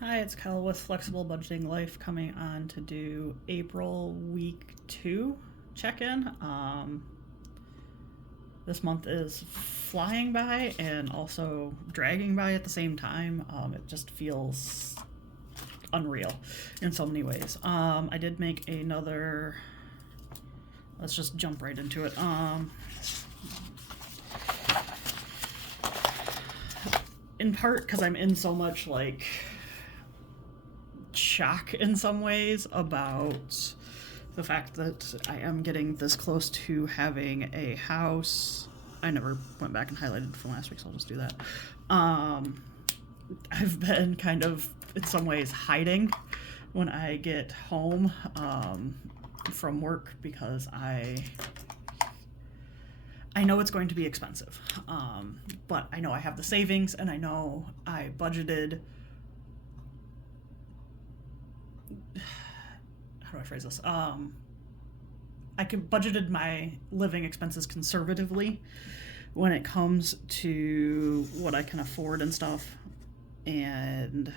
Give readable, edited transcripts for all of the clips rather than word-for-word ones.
Hi, it's Kyle with Flexible Budgeting Life coming on to do April week 2 check-in. This month is flying by and also dragging by at the same time. It just feels unreal in so many ways. I did make another. Let's just jump right into it. In part because I'm in so much shock in some ways about the fact that I am getting this close to having a house. I never went back and highlighted from last week, so I'll just do that. I've been kind of, in some ways, hiding when I get home from work because I know it's going to be expensive. But I know I have the savings, and I know I budgeted. How do I phrase this? I budgeted my living expenses conservatively when it comes to what I can afford and stuff, and it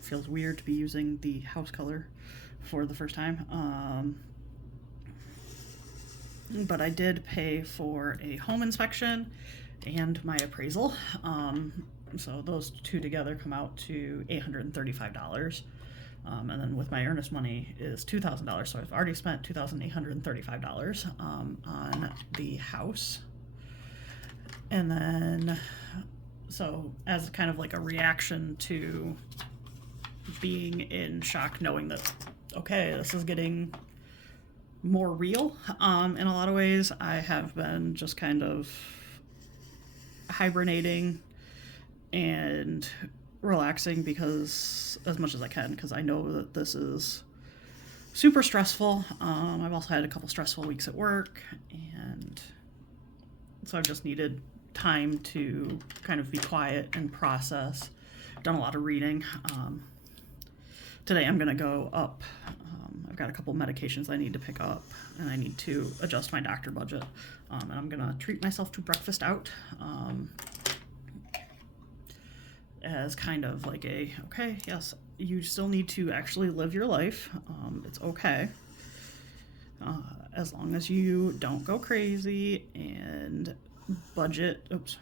feels weird to be using the house color for the first time. But I did pay for a home inspection and my appraisal. So those two together come out to $835. And then with my earnest money is $2,000. So I've already spent $2,835 on the house. And then, so as kind of like a reaction to being in shock, knowing that, okay, this is getting more real in a lot of ways, I have been just kind of hibernating and relaxing because as much as I can, because I know that this is super stressful. I've also had a couple stressful weeks at work, and so I've just needed time to kind of be quiet and process. Done a lot of reading. Today I'm going to go up. I've got a couple medications I need to pick up, and I need to adjust my doctor budget. And I'm going to treat myself to breakfast out as kind of like okay, yes, you still need to actually live your life. It's okay. As long as you don't go crazy and budget. Oops.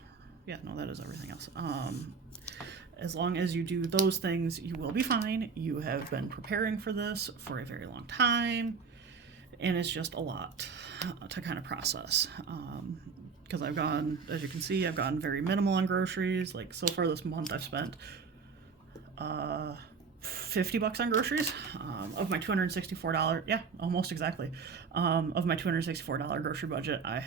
Yeah, no, that is everything else. As long as you do those things, you will be fine. You have been preparing for this for a very long time, and it's just a lot to kind of process. Because I've gone, as you can see, I've gone very minimal on groceries. Like so far this month, I've spent $50 on groceries. Of my $264, yeah, almost exactly. Of my $264 grocery budget, I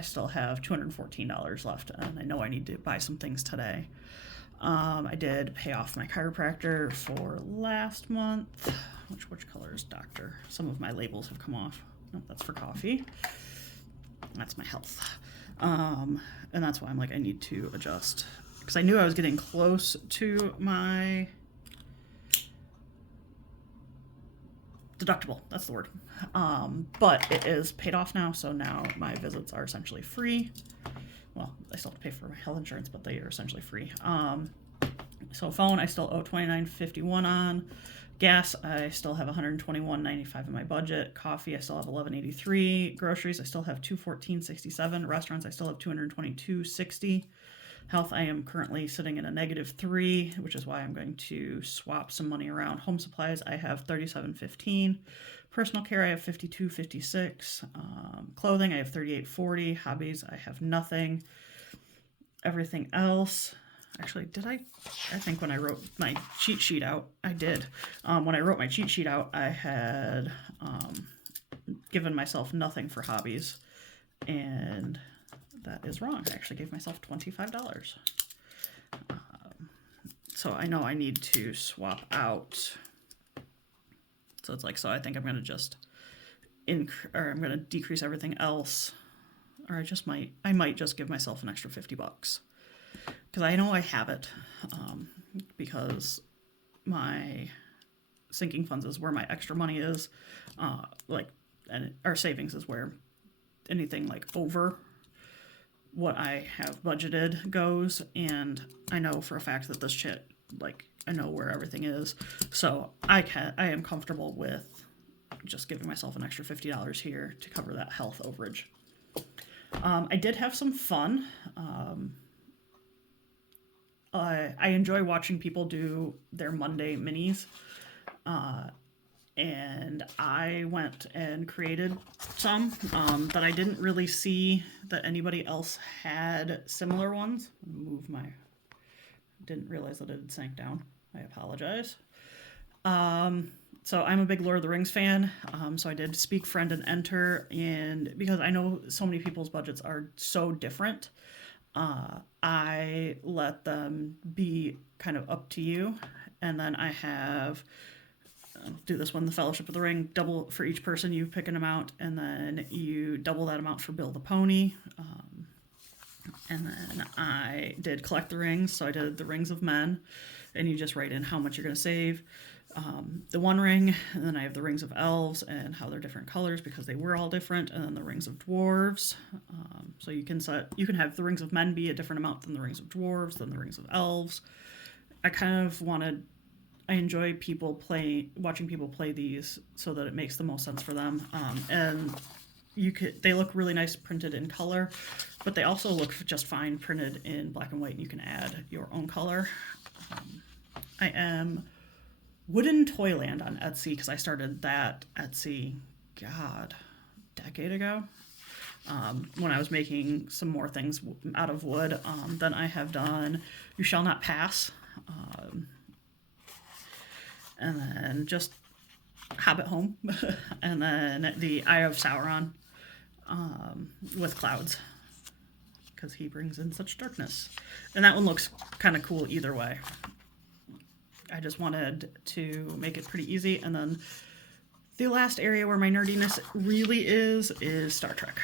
still have $214 left, and I know I need to buy some things today. I did pay off my chiropractor for last month. Which color is doctor? Some of my labels have come off. No, that's for coffee. That's my health. And that's why I'm like, I need to adjust. Because I knew I was getting close to my deductible. That's the word. But it is paid off now, so now my visits are essentially free. Well, I still have to pay for my health insurance, but they are essentially free. So phone, I still owe $29.51 on. Gas, I still have $121.95 in my budget. Coffee, I still have $11.83. Groceries, I still have $214.67. Restaurants, I still have $222.60. Health, I am currently sitting in a -3, which is why I'm going to swap some money around. Home supplies, I have $37.15. Personal care, I have $52.56. Clothing, I have $38.40. Hobbies, I have nothing. Everything else, actually, I think when I wrote my cheat sheet out, I did. When I wrote my cheat sheet out, I had given myself nothing for hobbies, and that is wrong. I actually gave myself $25. So I know I need to swap out. So it's like, so I think I'm going to just I'm going to decrease everything else. Or I might just give myself an extra $50. Because I know I have it. Because my sinking funds is where my extra money is. And our savings is where anything like over what I have budgeted goes, and I know for a fact that this shit like I know where everything is, so I am comfortable with just giving myself an extra $50 here to cover that health overage. I did have some fun. I enjoy watching people do their Monday minis. And I went and created some that I didn't really see that anybody else had similar ones. Didn't realize that it had sank down. I apologize. So I'm a big Lord of the Rings fan. So I did speak, friend, and enter. And because I know so many people's budgets are so different, I let them be kind of up to you. And then I have do this one, the Fellowship of the Ring, double for each person. You pick an amount, and then you double that amount for Bill the Pony. And then I did collect the rings, so I did the Rings of Men, and you just write in how much you're going to save. The One Ring, and then I have the Rings of Elves and how they're different colors because they were all different, and then the Rings of Dwarves. So you can have the Rings of Men be a different amount than the Rings of Dwarves, than the Rings of Elves. I enjoy watching people play these so that it makes the most sense for them. And they look really nice printed in color, but they also look just fine printed in black and white, and you can add your own color. I am Wooden Toyland on Etsy because I started that Etsy, decade ago. When I was making some more things out of wood. Then I have done You Shall Not Pass. And then just Hobbit Home, and then the Eye of Sauron with clouds, because he brings in such darkness. And that one looks kind of cool either way. I just wanted to make it pretty easy. And then the last area where my nerdiness really is Star Trek.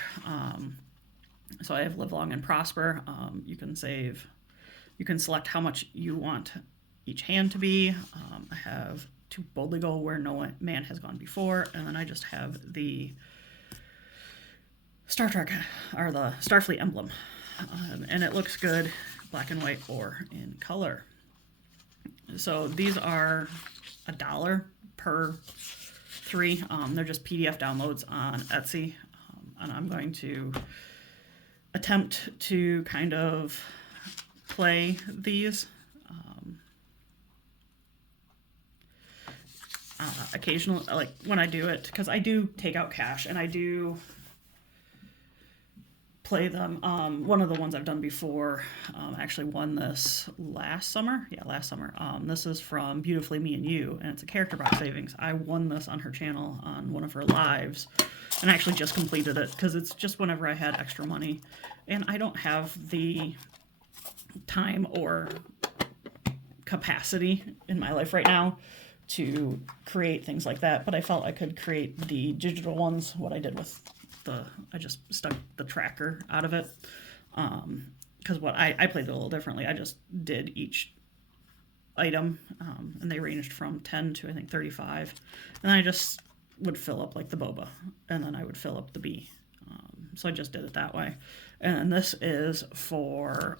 So I have Live Long and Prosper. You can select how much you want each hand to be. I have To Boldly Go Where No Man Has Gone Before, and then I just have the Star Trek, or the Starfleet emblem. And it looks good, black and white or in color. So these are $1 per 3. They're just PDF downloads on Etsy. And I'm going to attempt to kind of play these. Occasionally, like when I do it, because I do take out cash and I do play them. One of the ones I've done before, actually won this last summer. Yeah, last summer. This is from Beautifully Me and You, and it's a character box savings. I won this on her channel on one of her lives, and I actually just completed it because it's just whenever I had extra money, and I don't have the time or capacity in my life right now to create things like that, but I felt I could create the digital ones. What I did with I just stuck the tracker out of it, because I played it a little differently. I just did each item, and they ranged from 10 to I think 35, and I just would fill up like the boba, and then I would fill up the bee. So I just did it that way, and this is for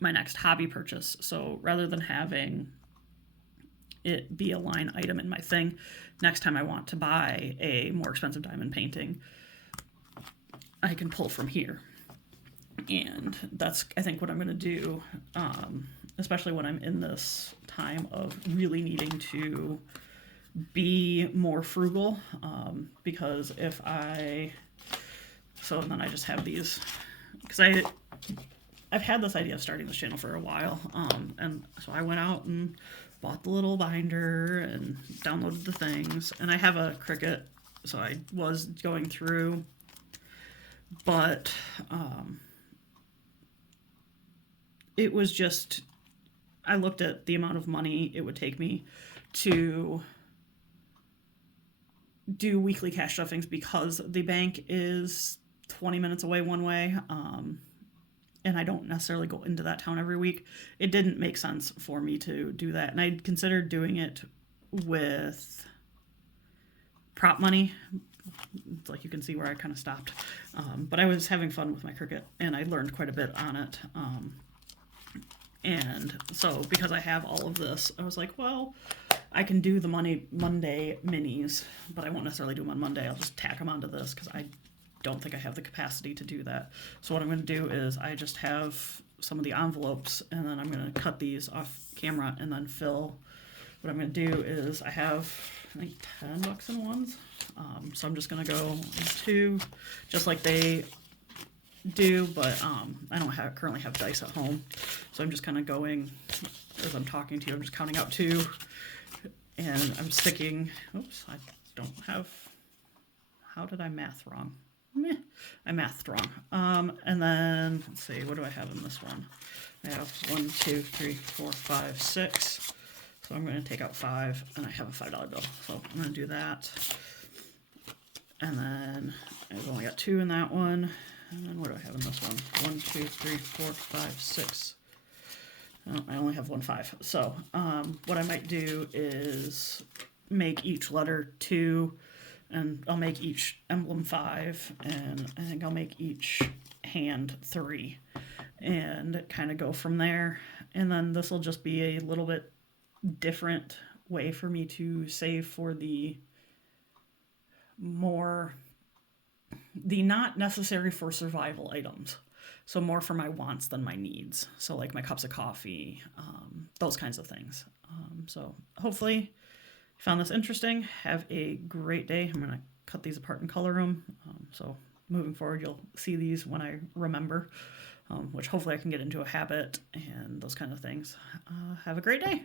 my next hobby purchase. So rather than having it be a line item in my thing, next time I want to buy a more expensive diamond painting, I can pull from here. And that's, I think, what I'm going to do, especially when I'm in this time of really needing to be more frugal, because so then I just have these, because I've had this idea of starting this channel for a while, and so I went out and bought the little binder and downloaded the things, and I have a Cricut, so I was going through, but it was just, I looked at the amount of money it would take me to do weekly cash stuffings because the bank is 20 minutes away one way, and I don't necessarily go into that town every week. It didn't make sense for me to do that. And I considered doing it with prop money. It's like you can see where I kind of stopped. But I was having fun with my Cricut, and I learned quite a bit on it. And so because I have all of this, I was like, well, I can do the Monday minis, but I won't necessarily do them on Monday. I'll just tack them onto this because I don't think I have the capacity to do that. So what I'm going to do is I just have some of the envelopes, and then I'm going to cut these off camera and then fill. What I'm going to do is I have, I think, 10 bucks in ones. So I'm just going to go 2, just like they do, but I don't currently have dice at home. So I'm just kind of going, as I'm talking to you, I'm just counting out 2, and I'm sticking, oops, I don't have, how did I math wrong? I mathed wrong. And then, let's see, what do I have in this one? I have 1, 2, 3, 4, 5, 6. So I'm going to take out 5, and I have a $5 bill. So I'm going to do that. And then I've only got 2 in that one. And then what do I have in this one? 1, 2, 3, 4, 5, 6. Oh, I only have 1 5. So what I might do is make each letter 2, and I'll make each emblem 5, and I think I'll make each hand 3, and kind of go from there. And then this will just be a little bit different way for me to save for the not necessary for survival items. So more for my wants than my needs. So like my cups of coffee, those kinds of things. So hopefully you found this interesting. Have a great day. I'm going to cut these apart and color them. So moving forward, you'll see these when I remember, which hopefully I can get into a habit and those kind of things. Have a great day.